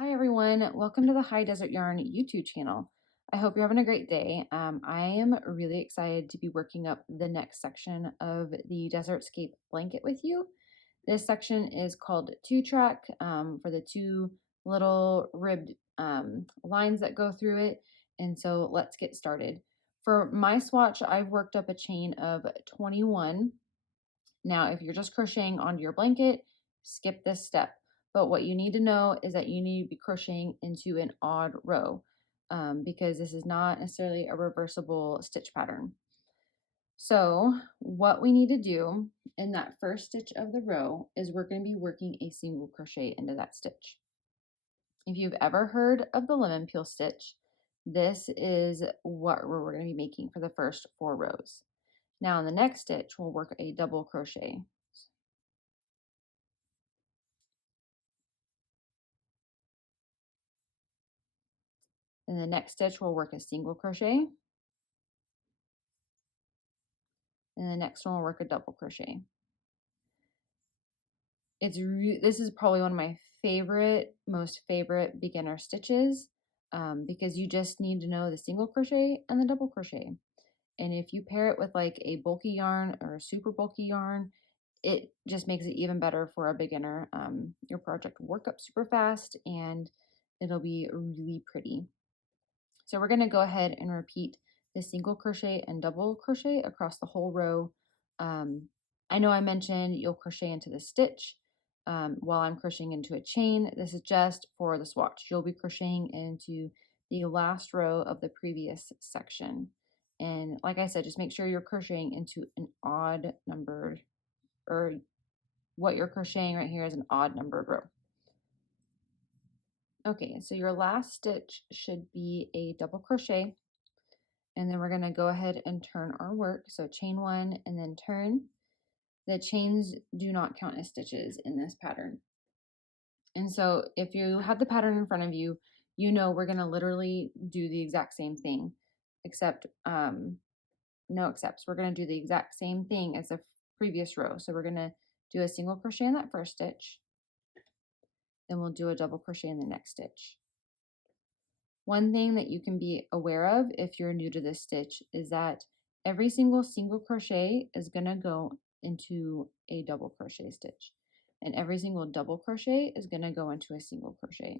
Hi everyone, welcome to the High Desert Yarn YouTube channel. I hope you're having a great day. I am really excited to be working up the next section of the Desertscape blanket with you. This section is called 2-track for the two little ribbed lines that go through it. And so let's get started. For my swatch, I've worked up a chain of 21. Now, if you're just crocheting onto your blanket, skip this step. But what you need to know is that you need to be crocheting into an odd row because this is not necessarily a reversible stitch pattern. So what we need to do in that first stitch of the row is we're going to be working a single crochet into that stitch. If you've ever heard of the lemon peel stitch, this is what we're going to be making for the first 4 rows. Now in the next stitch, we'll work a double crochet. In the next stitch, we'll work a single crochet. And the next one, we'll work a double crochet. This is probably one of my most favorite beginner stitches because you just need to know the single crochet and the double crochet. And if you pair it with like a bulky yarn or a super bulky yarn, it just makes it even better for a beginner. Your project will work up super fast and it'll be really pretty. So we're going to go ahead and repeat the single crochet and double crochet across the whole row. I know I mentioned you'll crochet into the stitch while I'm crocheting into a chain. This is just for the swatch. You'll be crocheting into the last row of the previous section. And like I said, just make sure you're crocheting into an odd numbered, or what you're crocheting right here is an odd numbered row. Okay, so your last stitch should be a double crochet. And then we're going to go ahead and turn our work. So chain 1 and then turn. The chains do not count as stitches in this pattern. And so if you have the pattern in front of you, you know we're going to literally do the exact same thing, except no excepts. We're going to do the exact same thing as the previous row. So we're going to do a single crochet in that first stitch. Then we'll do a double crochet in the next stitch. One thing that you can be aware of if you're new to this stitch is that every single crochet is going to go into a double crochet stitch, and every single double crochet is going to go into a single crochet.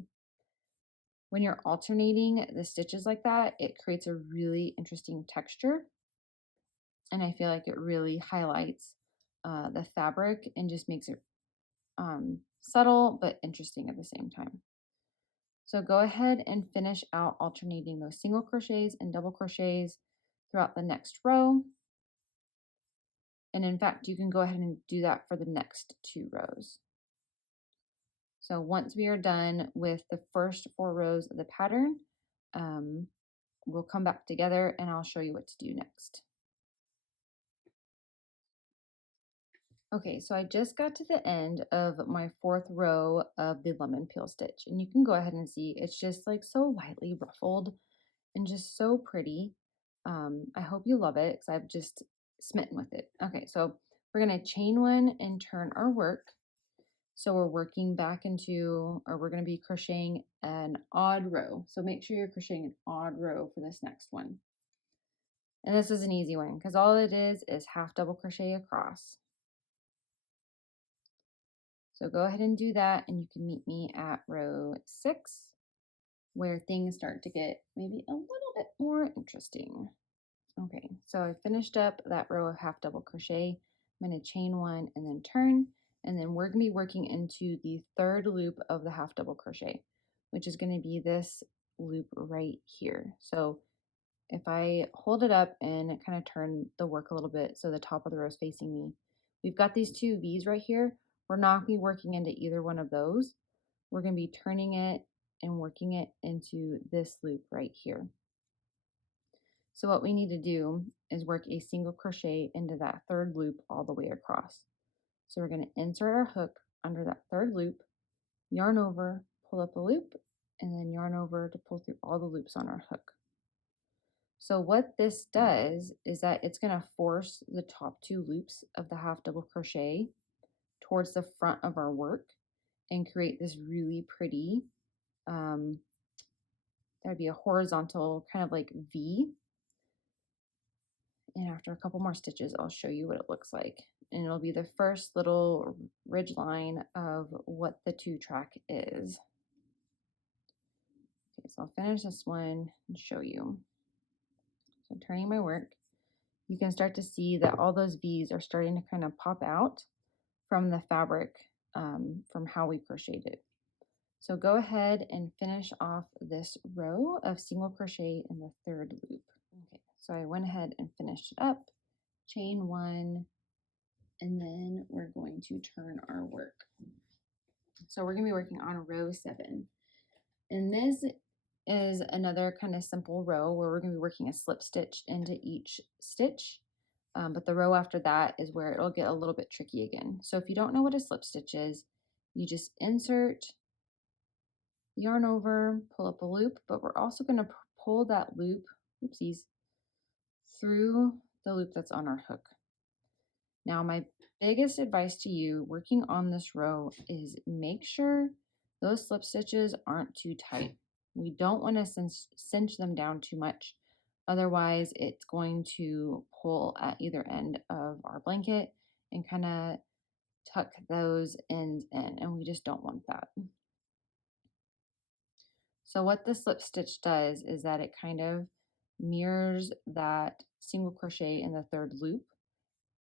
When you're alternating the stitches like that, it creates a really interesting texture, and I feel like it really highlights the fabric and just makes it subtle but interesting at the same time. So go ahead and finish out alternating those single crochets and double crochets throughout the next row. And in fact, you can go ahead and do that for the next 2 rows. So once we are done with the first 4 rows of the pattern, we'll come back together and I'll show you what to do next. Okay, so I just got to the end of my 4th row of the lemon peel stitch, and you can go ahead and see it's just like so lightly ruffled and just so pretty. I hope you love it because I've just smitten with it. Okay, so we're going to chain 1 and turn our work. So we're working back into, or we're going to be crocheting an odd row. So make sure you're crocheting an odd row for this next one. And this is an easy one because all it is half double crochet across. So go ahead and do that, and you can meet me at row 6, where things start to get maybe a little bit more interesting. Okay, so I finished up that row of half double crochet. I'm going to chain 1 and then turn, and then we're going to be working into the 3rd loop of the half double crochet, which is going to be this loop right here. So if I hold it up and kind of turn the work a little bit so the top of the row is facing me, we've got these 2 V's right here. We're not going to be working into either one of those. We're going to be turning it and working it into this loop right here. So what we need to do is work a single crochet into that 3rd loop all the way across. So we're going to insert our hook under that 3rd loop, yarn over, pull up a loop, and then yarn over to pull through all the loops on our hook. So what this does is that it's going to force the top 2 loops of the half double crochet towards the front of our work and create this really pretty That'd be a horizontal kind of like V. And after a couple more stitches, I'll show you what it looks like. And it'll be the first little ridge line of what the 2-track is. Okay, so I'll finish this one and show you. So turning my work, you can start to see that all those V's are starting to kind of pop out from the fabric, from how we crocheted it. So go ahead and finish off this row of single crochet in the 3rd loop. Okay, so I went ahead and finished it up, chain 1, and then we're going to turn our work. So we're going to be working on row 7. And this is another kind of simple row where we're going to be working a slip stitch into each stitch. But the row after that is where it'll get a little bit tricky again. So if you don't know what a slip stitch is, you just insert, yarn over, pull up a loop, but we're also going to pull that loop, oopsies, through the loop that's on our hook. Now, my biggest advice to you working on this row is make sure those slip stitches aren't too tight. We don't want to cinch them down too much. Otherwise, it's going to pull at either end of our blanket and kind of tuck those ends in, and we just don't want that. So what the slip stitch does is that it kind of mirrors that single crochet in the 3rd loop,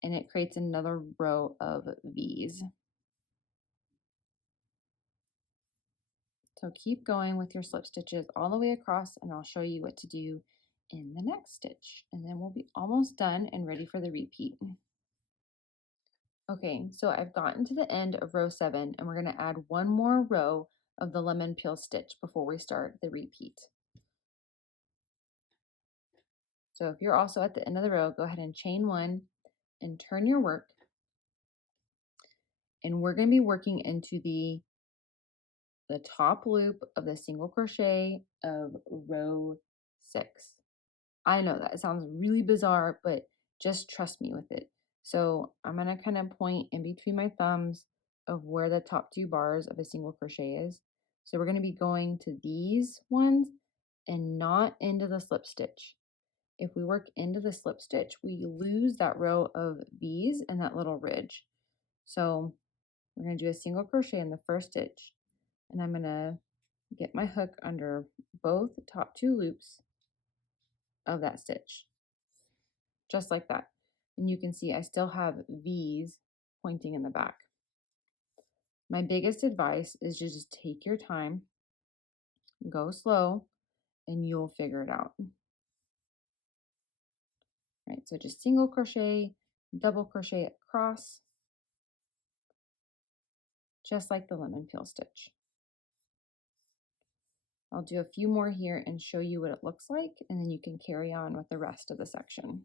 and it creates another row of V's. So keep going with your slip stitches all the way across, and I'll show you what to do in the next stitch, and then we'll be almost done and ready for the repeat. Okay, so I've gotten to the end of row 7, and we're going to add one more row of the lemon peel stitch before we start the repeat. So if you're also at the end of the row, go ahead and chain 1 and turn your work, and we're going to be working into the top loop of the single crochet of row 6. I know that it sounds really bizarre, but just trust me with it. So I'm going to kind of point in between my thumbs of where the top 2 bars of a single crochet is. So we're going to be going to these ones and not into the slip stitch. If we work into the slip stitch, we lose that row of V's and that little ridge. So we're going to do a single crochet in the first stitch, and I'm going to get my hook under both top 2 loops of that stitch, just like that. And you can see I still have V's pointing in the back. My biggest advice is to just take your time, go slow, and you'll figure it out. Right, so just single crochet, double crochet across, just like the lemon peel stitch. I'll do a few more here and show you what it looks like, and then you can carry on with the rest of the section.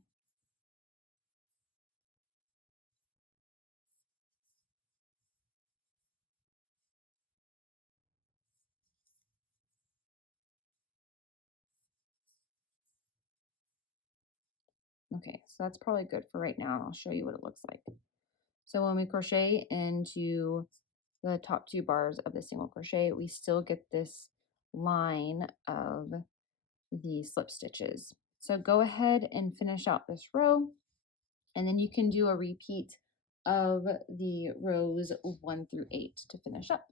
Okay, so that's probably good for right now, and I'll show you what it looks like. So when we crochet into the top 2 bars of the single crochet, we still get this line of the slip stitches. So go ahead and finish out this row, and then you can do a repeat of the rows 1 through 8 to finish up.